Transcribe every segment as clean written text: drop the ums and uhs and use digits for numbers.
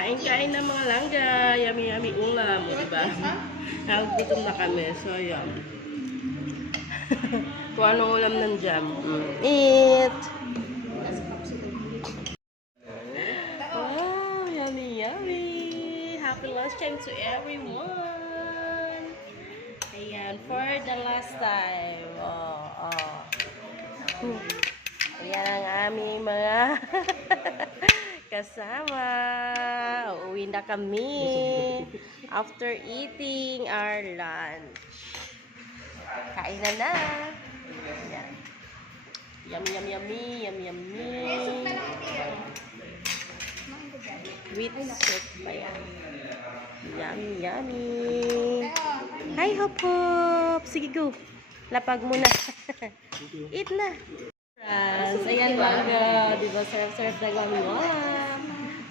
Kain-kain ng mga langga. Yummy-yummy ulam. Diba? Nagugutom na kami. So, yun. Kung anong ulam nandiyan. Eat! Wow! Yummy-yummy! Happy lunchtime to everyone! Ayan, for the last time. Ayan ang aming mga kasama. Uuwi na kami after eating our lunch. Kain na. Ayan. Yummy, yummy, yummy, yummy, yummy. With soup pa yan. Yummy, yummy. Hi, hop, hop. Sige, go. Lapag mo na. Eat na. Ayan lang. Diba, serve na kami.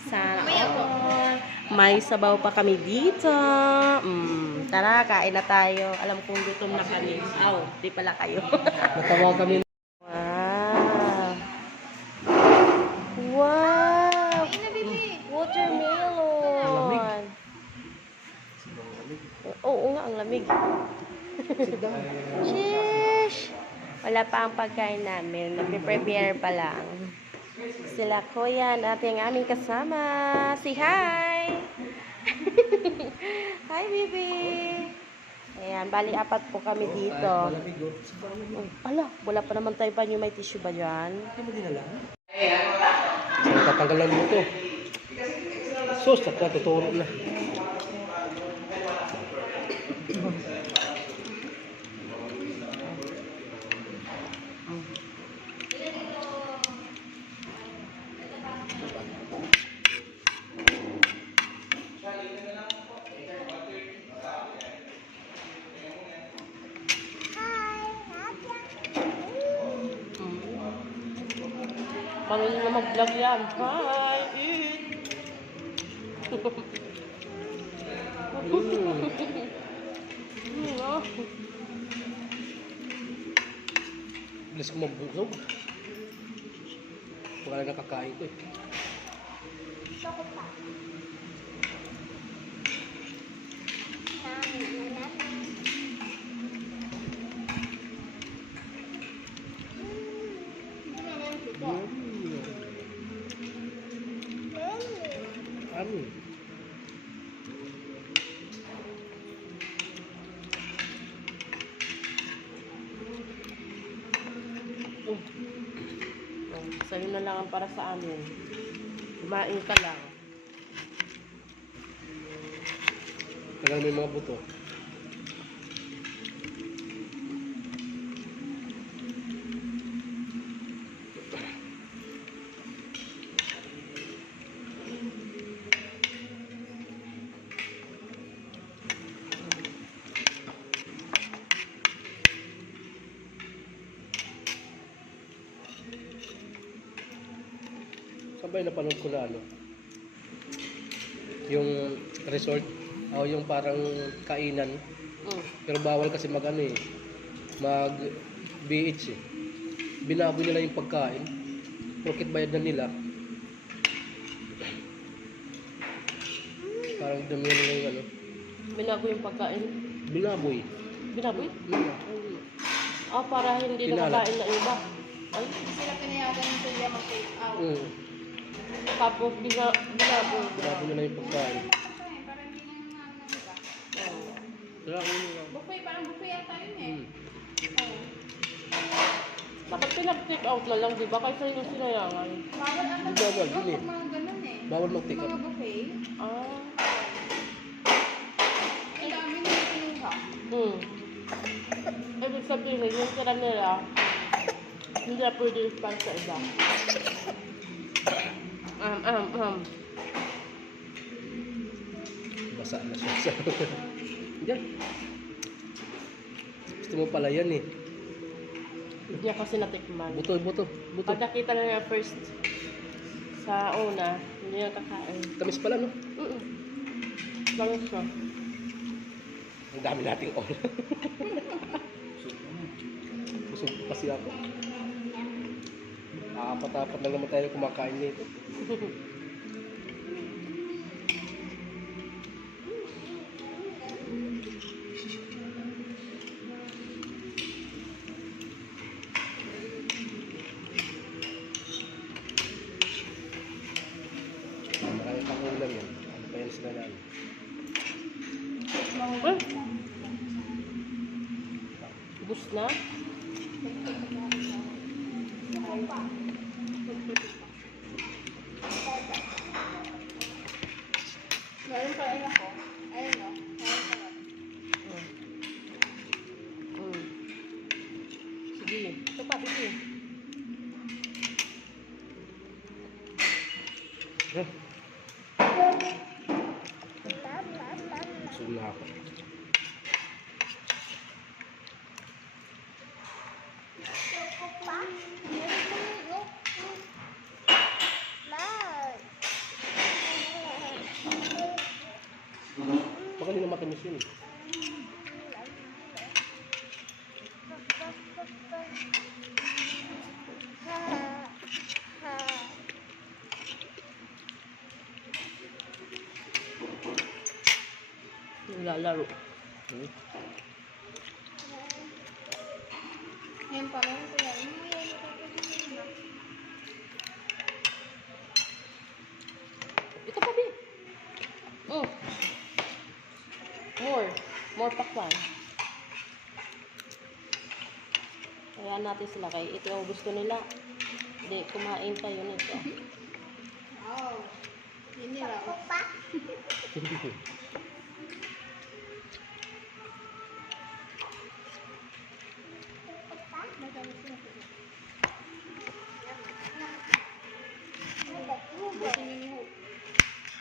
Sana all. May sabaw pa kami dito. Tara, kain na tayo. Alam kong gutom na kami. Di pala kayo. Natawa kami. Wow! Watermelon! Oo nga, ang lamig. Sheesh! Wala pa ang pagkain namin. Nag-prepare pa lang. Sila Kuya at yung aming kasama. Say hi! Hi, baby! Ayan, bali apat po kami dito. Ala, wala pa naman tayo pa yung may tissue ba dyan? Hindi mo dinala? Tatanggalan mo ito. Sus, tuturo na. Paano nyo na mag-vlog yan? Hi! Eat! Bilis ko mabusog. Wala nakakain ko eh. Sa'yo na lang ang para sa amin. Kumain ka lang. Tagal mo yung mga buto. Sabay napanood ko na ano, yung resort o yung parang kainan, pero bawal kasi mag ano eh, mag BH eh. Binaboy nila yung pagkain, porket bayad na nila, parang dami nila yung ano, Binago yung pagkain. binaboy. Binaboy? Para hindi Pinala. nakakain na iba. Ay, Sila pinayagan ng Julia mag-take out. tapos binaboy. Binaboy nila yung pagkain. Parang hindi na yung ano, diba? Wala ko yun. Buffet, parang buffet yata yun eh. Dapat pinag-take out na lang, di ba? Kaysa yung sinayangan. Bawal ata Hindi bawal, mag-take out yun eh. pag mga ganun eh. Bawal mag-take out. Mga buffet. Ang dami nila kinuha. Ibig sabihin, yung tira nila, hindi na pwede i-spam sa iba. Basa na siya. Yan. Gusto mo pala yan eh. Hindi niya kasi natikman. Buto. Pag nakita na niya first sa una, hindi niya kakain. Tamis pala no? Langos siya. Ang dami nating all. Busog kasi ako. Apat-apat lang naman tayo kumakain nito. sila na. Eh? Bus na? Meron pa rin ako. Ayun o. Meron pa rin. Mm. Sige. Ito pa, sige. Busog na ako. Baka hindi na matamis yun. Naglalaro. Hmm? Yan pa rin sila. Ito pa, Bi. Oh. More pakwan. Kaya natin sila kay ito ang gusto nila. Hindi, kumain tayo nito. Wow. Hindi nila.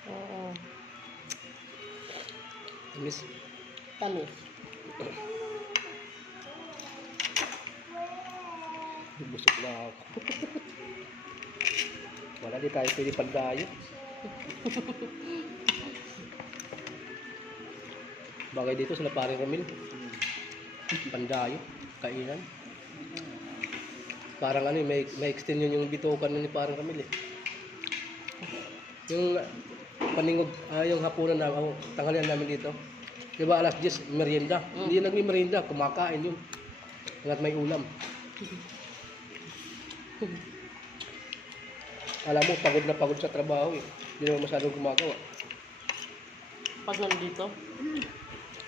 Oo. Tamis. Tamis. Busog na ako. Wala, di tayo pwede pagdayo. Bagay dito sila paring Ramil. Pandayo, kainan. Parang ano, may extend yun yung bitukan ni parang Ramil eh. Yung paningog, yung hapunan na, tanghalian namin dito. Di ba alas 10, merienda. Hindi yun nagmi-merienda, kumakain yun. Hanggat may ulam. Alam mo, pagod na pagod sa trabaho eh. Hindi naman masyadong gumagawa. Pag nandito.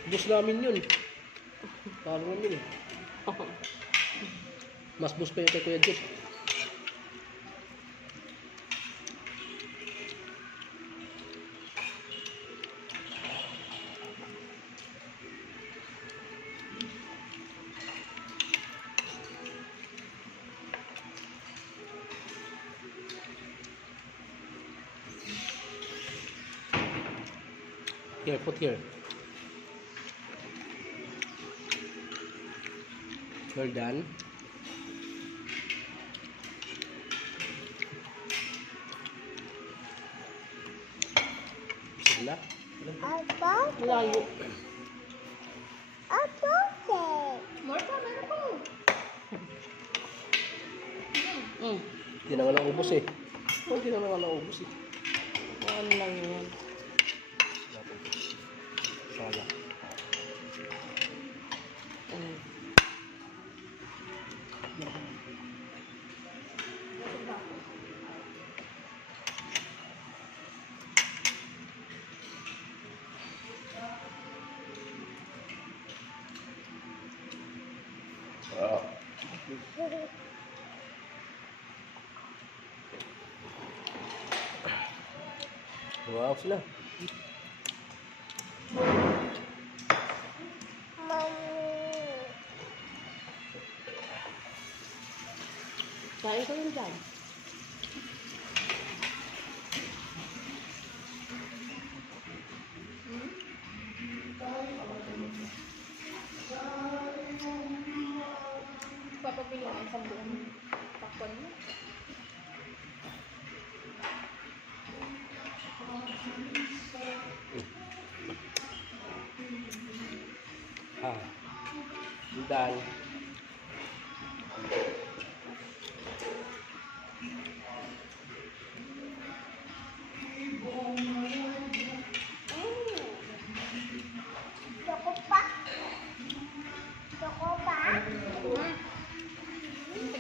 Bus namin yun. Parang namin eh. Mas bus pa yun kay Kuya Jeff. Here, put here. Well done. Sila. Layo. More pa, meron po. Hindi naman naubos eh. Hindi naman naubos eh. Ano lang yan. Sala. Wow sila. Kain ko rin dyan. Papapili ang isang buong pakwan mo. Ah. Dan.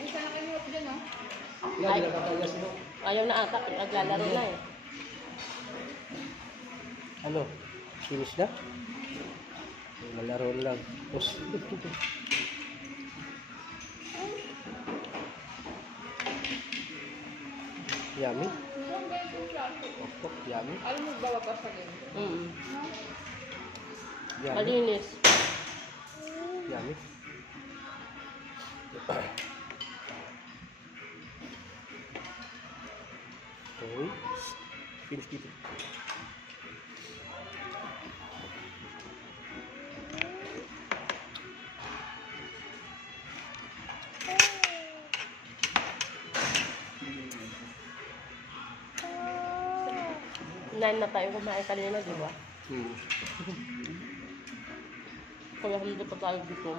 Isa na kayo dyan, no? Yan, hindi nakakayas mo. Ayaw na ata. Naglalaro na eh. Ano? Finish na? Malaro na lang. Tapos, yummy. Yung ganito plato. Opo, yummy. Alam mo ba wag sa ganito? Yummy. Malinis. Yummy. Okay. Finish dito. Nine na tayo kumain kanina, di ba? Hmm. Kaya hindi pa tayo gutom.